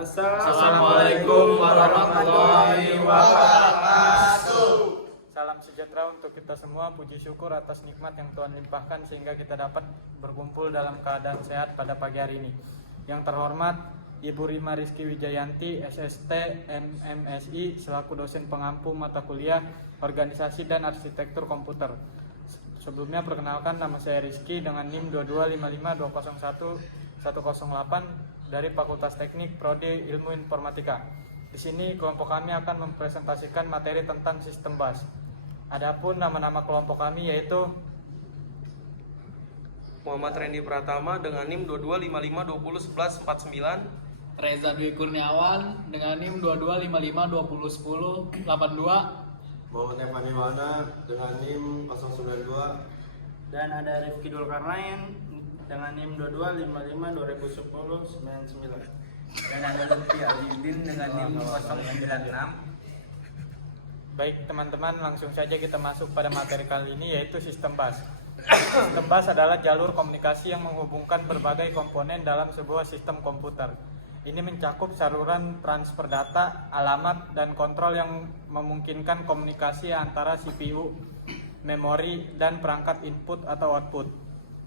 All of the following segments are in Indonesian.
Assalamualaikum warahmatullahi wabarakatuh. Salam sejahtera untuk kita semua. Puji syukur atas nikmat yang Tuhan limpahkan sehingga kita dapat berkumpul dalam keadaan sehat pada pagi hari ini. Yang terhormat Ibu Rima Rizky Wijayanti, SST, MMSI, selaku dosen pengampu mata kuliah Organisasi dan Arsitektur Komputer. Sebelumnya perkenalkan, nama saya Rizky dengan NIM 2255201-108 dari Fakultas Teknik Prodi Ilmu Informatika. Di sini kelompok kami akan mempresentasikan materi tentang sistem bus. Adapun nama-nama kelompok kami yaitu Muhammad Randy Pratama dengan NIM 2255201149. Reza Dwi Kurniawan dengan NIM 2255201082. Muhammad Evan Iwana dengan NIM 092. Dan ada Rifki Dulkarnain dengan NIM 2255201099. Dan ada Lutfi Alidin dengan NIM 096. Baik teman-teman, langsung saja kita masuk pada materi kali ini yaitu sistem bus. Sistem bus adalah jalur komunikasi yang menghubungkan berbagai komponen dalam sebuah sistem komputer. Ini mencakup saluran transfer data, alamat, dan kontrol yang memungkinkan komunikasi antara CPU, memori, dan perangkat input atau output.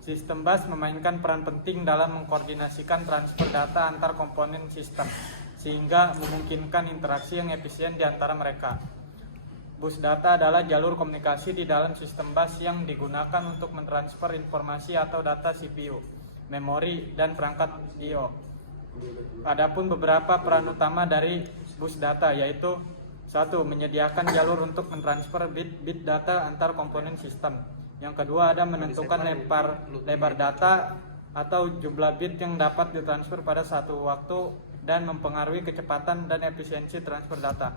Sistem bus memainkan peran penting dalam mengkoordinasikan transfer data antar komponen sistem, sehingga memungkinkan interaksi yang efisien di antara mereka. Bus data adalah jalur komunikasi di dalam sistem bus yang digunakan untuk mentransfer informasi atau data CPU, memori, dan perangkat I/O. Adapun beberapa peran utama dari bus data yaitu: 1. Menyediakan jalur untuk mentransfer bit data antar komponen sistem. Yang kedua, ada menentukan lebar data atau jumlah bit yang dapat ditransfer pada satu waktu dan mempengaruhi kecepatan dan efisiensi transfer data.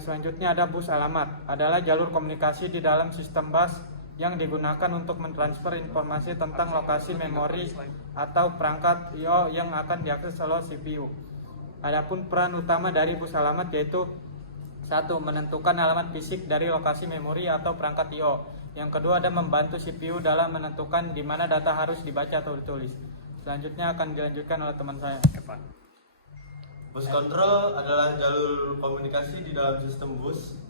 Selanjutnya ada bus alamat, adalah jalur komunikasi di dalam sistem bus yang digunakan untuk mentransfer informasi tentang lokasi memori atau perangkat I/O yang akan diakses oleh CPU. Adapun peran utama dari bus alamat yaitu: 1. Menentukan alamat fisik dari lokasi memori atau perangkat I/O. Yang kedua, ada membantu CPU dalam menentukan di mana data harus dibaca atau ditulis. Selanjutnya akan dilanjutkan oleh teman saya. Bus control adalah jalur komunikasi di dalam sistem bus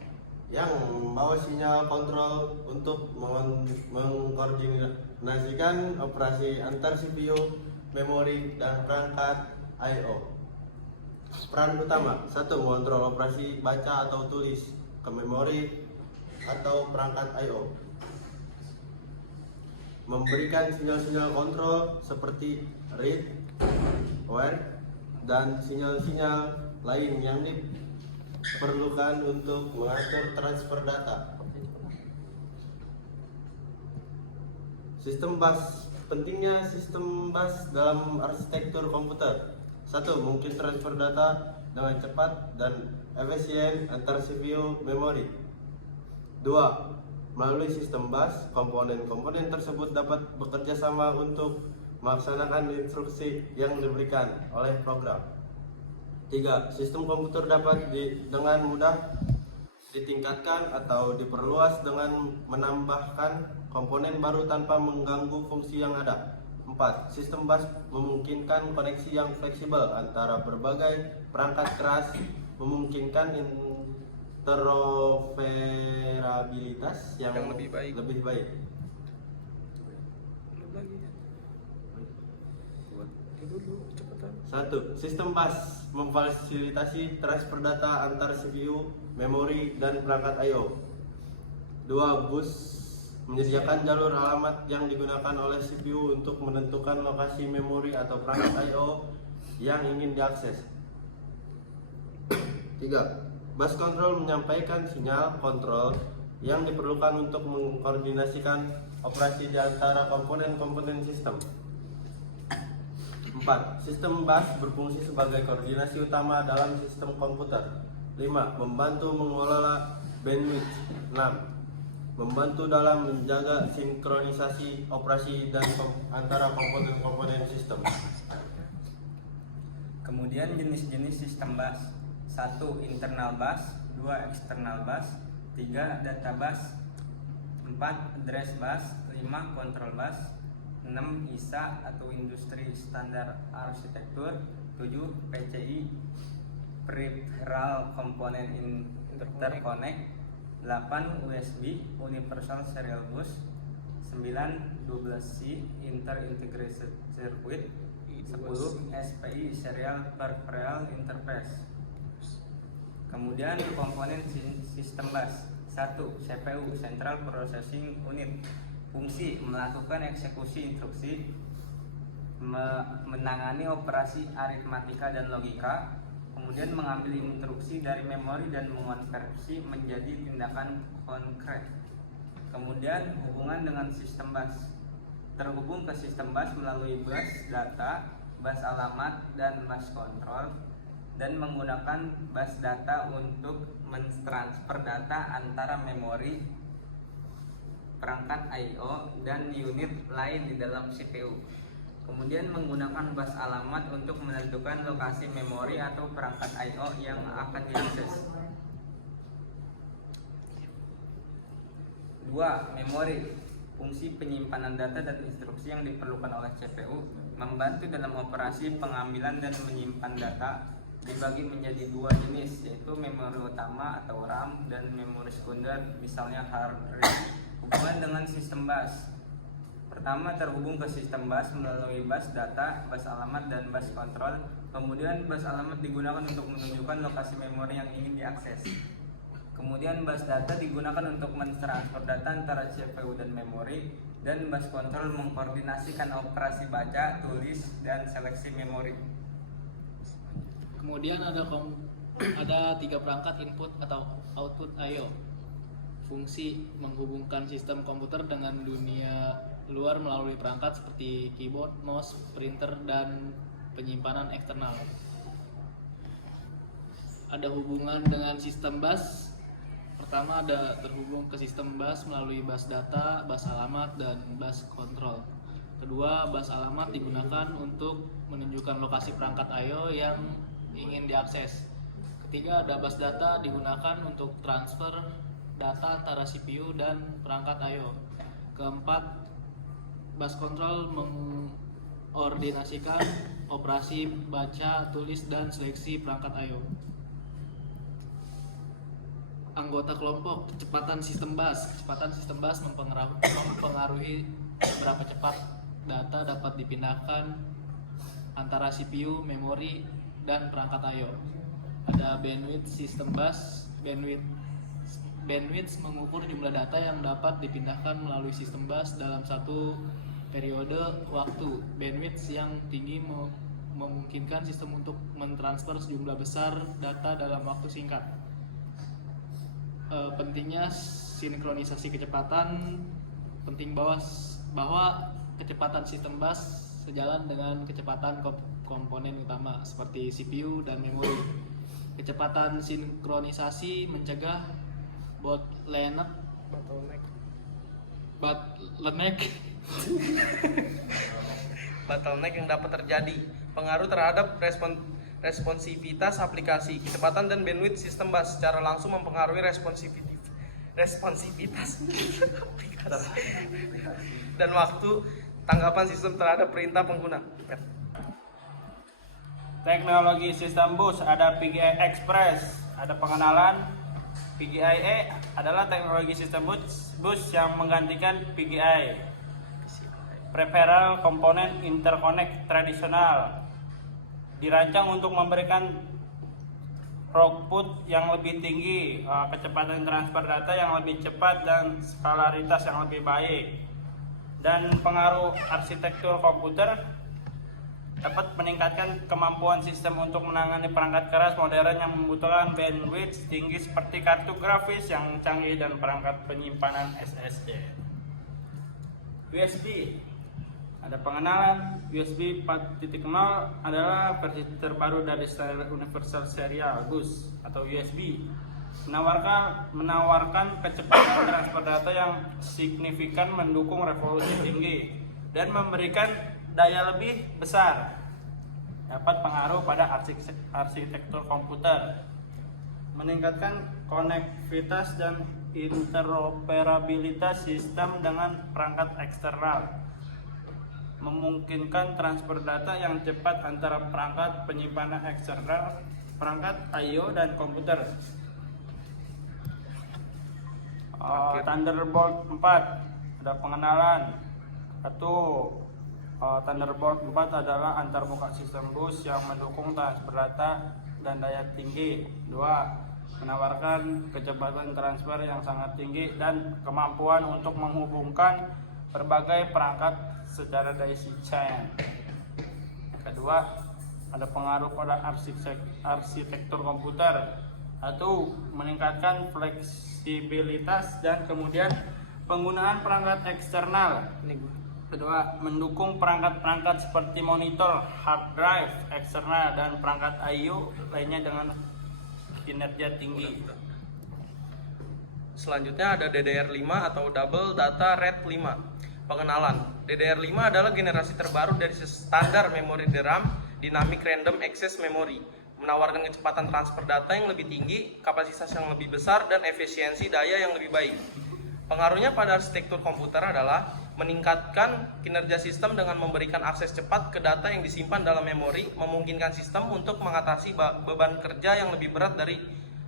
yang membawa sinyal kontrol untuk mengkoordinasikan operasi antar CPU, memori, dan perangkat I/O. Peran utama: 1. Mengontrol operasi baca atau tulis ke memori atau perangkat I/O. Memberikan sinyal-sinyal kontrol seperti read, write, dan sinyal-sinyal lain yang diperlukan untuk mengatur transfer data. Sistem bus. Pentingnya sistem bus dalam arsitektur komputer: 1. Mungkin transfer data dengan cepat dan efisien antar CPU, memori. 2. Melalui sistem bus, komponen-komponen tersebut dapat bekerja sama untuk melaksanakan instruksi yang diberikan oleh program. 3. Sistem komputer dapat dengan mudah ditingkatkan atau diperluas dengan menambahkan komponen baru tanpa mengganggu fungsi yang ada. 4. Sistem bus memungkinkan koneksi yang fleksibel antara berbagai perangkat keras, memungkinkan interoperabilitas yang lebih baik. 1. Sistem bus memfasilitasi transfer data antar CPU, memori, dan perangkat I/O. 2. Bus menyediakan jalur alamat yang digunakan oleh CPU untuk menentukan lokasi memori atau perangkat I/O yang ingin diakses. 3. Bus control menyampaikan sinyal kontrol yang diperlukan untuk mengkoordinasikan operasi di antara komponen-komponen sistem. 4. Sistem bus berfungsi sebagai koordinasi utama dalam sistem komputer. 5. Membantu mengelola bandwidth. 6. Membantu dalam menjaga sinkronisasi operasi dan antara komponen-komponen sistem. Kemudian jenis-jenis sistem bus: 1. Internal bus, 2. External bus, 3. Data bus, 4. Address bus, 5. Control bus, 6. 6 ISA atau Industri Standar Arsitektur. 7 PCI Peripheral Component Interconnect. 8 USB Universal Serial Bus. 9 12C Inter-Integrated Circuit. 10 SPI Serial Peripheral Interface. Kemudian komponen sistem bus. 1. CPU Central Processing Unit. Fungsi melakukan eksekusi instruksi, menangani operasi aritmatika dan logika, kemudian mengambil instruksi dari memori dan mengonversi menjadi tindakan konkret. Kemudian hubungan dengan sistem bus. Terhubung ke sistem bus melalui bus data, bus alamat, dan bus kontrol, dan menggunakan bus data untuk mentransfer data antara memori, perangkat I/O, dan unit lain di dalam CPU. Kemudian menggunakan bus alamat untuk menentukan lokasi memori atau perangkat I/O yang akan diakses. 2. Memori. Fungsi penyimpanan data dan instruksi yang diperlukan oleh CPU, membantu dalam operasi pengambilan dan menyimpan data. Dibagi menjadi 2 jenis, yaitu memori utama atau RAM dan memori sekunder, misalnya hard disk. Hubungan dengan sistem bus. Pertama, terhubung ke sistem bus melalui bus data, bus alamat, dan bus kontrol. Kemudian bus alamat digunakan untuk menunjukkan lokasi memori yang ingin diakses. Kemudian bus data digunakan untuk mentransfer data antara CPU dan memori, dan bus kontrol mengkoordinasikan operasi baca, tulis, dan seleksi memori. Kemudian ada 3 perangkat input atau output I/O. Fungsi menghubungkan sistem komputer dengan dunia luar melalui perangkat seperti keyboard, mouse, printer, dan penyimpanan eksternal. Ada hubungan dengan sistem bus. Pertama, ada terhubung ke sistem bus melalui bus data, bus alamat, dan bus kontrol. Kedua, bus alamat digunakan untuk menunjukkan lokasi perangkat I/O yang ingin diakses. Ketiga, ada bus data digunakan untuk transfer data antara CPU dan perangkat I/O. Keempat, bus kontrol mengordinasikan operasi baca, tulis, dan seleksi perangkat I/O. Anggota kelompok kecepatan sistem bus. Kecepatan sistem bus mempengaruhi seberapa cepat data dapat dipindahkan antara CPU, memori, dan perangkat I/O. Ada bandwidth sistem bus. Bandwidth mengukur jumlah data yang dapat dipindahkan melalui sistem bus dalam satu periode waktu. Bandwidth yang tinggi memungkinkan sistem untuk mentransfer sejumlah besar data dalam waktu singkat. Pentingnya sinkronisasi kecepatan. Penting bahwa kecepatan sistem bus sejalan dengan kecepatan komponen utama seperti CPU dan memori. Kecepatan sinkronisasi mencegah bottleneck Bottleneck yang dapat terjadi. Pengaruh terhadap responsivitas aplikasi. Kecepatan dan bandwidth sistem bus secara langsung mempengaruhi responsivitas aplikasi dan waktu tanggapan sistem terhadap perintah pengguna. Teknologi sistem bus, ada PGI Express. Ada pengenalan. PGI-E adalah teknologi sistem bus yang menggantikan PGI, Peripheral Component Interconnect tradisional. Dirancang untuk memberikan throughput yang lebih tinggi, kecepatan transfer data yang lebih cepat, dan skalaritas yang lebih baik. Dan pengaruh arsitektur komputer dapat meningkatkan kemampuan sistem untuk menangani perangkat keras modern yang membutuhkan bandwidth tinggi seperti kartu grafis yang canggih dan perangkat penyimpanan SSD. USB. Ada pengenalan. USB 4.0 adalah versi terbaru dari Universal Serial Bus atau USB. Menawarkan kecepatan transfer data yang signifikan, mendukung revolusi tinggi, dan memberikan daya lebih besar. Dapat pengaruh pada arsitektur komputer, meningkatkan konektivitas dan interoperabilitas sistem dengan perangkat eksternal. memungkinkan transfer data yang cepat antara perangkat penyimpanan eksternal, perangkat I/O dan komputer. Thunderbolt 4 ada pengenalan. 1. Thunderbolt 4 adalah antarmuka sistem bus yang mendukung transfer data dan daya tinggi. 2. Menawarkan kecepatan transfer yang sangat tinggi dan kemampuan untuk menghubungkan berbagai perangkat secara daisy chain. Kedua, ada pengaruh pada arsitektur komputer. 1. Meningkatkan fleksibilitas dan kemudian penggunaan perangkat eksternal. Kedua, mendukung perangkat-perangkat seperti monitor, hard drive eksternal dan perangkat I/O lainnya dengan kinerja tinggi. Selanjutnya ada DDR5 atau Double Data Rate 5. Pengenalan. DDR5 adalah generasi terbaru dari standar memori DRAM, Dynamic Random Access Memory, menawarkan kecepatan transfer data yang lebih tinggi, kapasitas yang lebih besar, dan efisiensi daya yang lebih baik. Pengaruhnya pada arsitektur komputer adalah meningkatkan kinerja sistem dengan memberikan akses cepat ke data yang disimpan dalam memori, memungkinkan sistem untuk mengatasi beban kerja yang lebih berat dari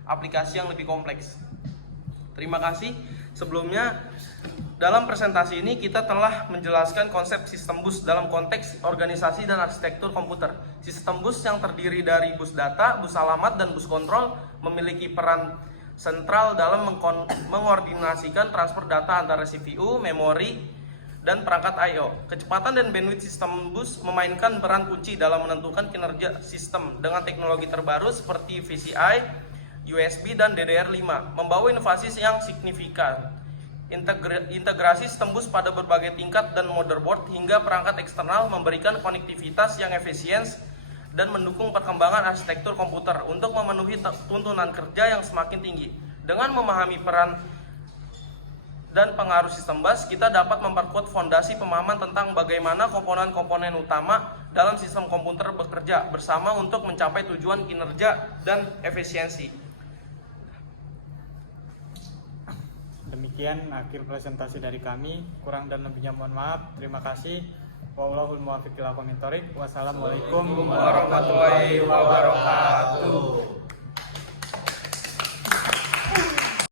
aplikasi yang lebih kompleks. Terima kasih. Sebelumnya, dalam presentasi ini kita telah menjelaskan konsep sistem bus dalam konteks organisasi dan arsitektur komputer. Sistem bus yang terdiri dari bus data, bus alamat, dan bus kontrol memiliki peran sentral dalam mengkoordinasikan transfer data antara CPU, memori, dan perangkat I/O. Kecepatan dan bandwidth sistem bus memainkan peran kunci dalam menentukan kinerja sistem dengan teknologi terbaru seperti VCI, USB, dan DDR5, membawa inovasi yang signifikan. Integrasi sistem bus pada berbagai tingkat dan motherboard hingga perangkat eksternal memberikan konektivitas yang efisien dan mendukung perkembangan arsitektur komputer untuk memenuhi tuntutan kerja yang semakin tinggi. Dengan memahami peran dan pengaruh sistem bus, kita dapat memperkuat fondasi pemahaman tentang bagaimana komponen-komponen utama dalam sistem komputer bekerja bersama untuk mencapai tujuan kinerja dan efisiensi. Demikian akhir presentasi dari kami. Kurang dan lebihnya mohon maaf. Terima kasih. Wallahul muwaffiq ila aqwamit thoriq. Wassalamualaikum Warahmatullahi wabarakatuh.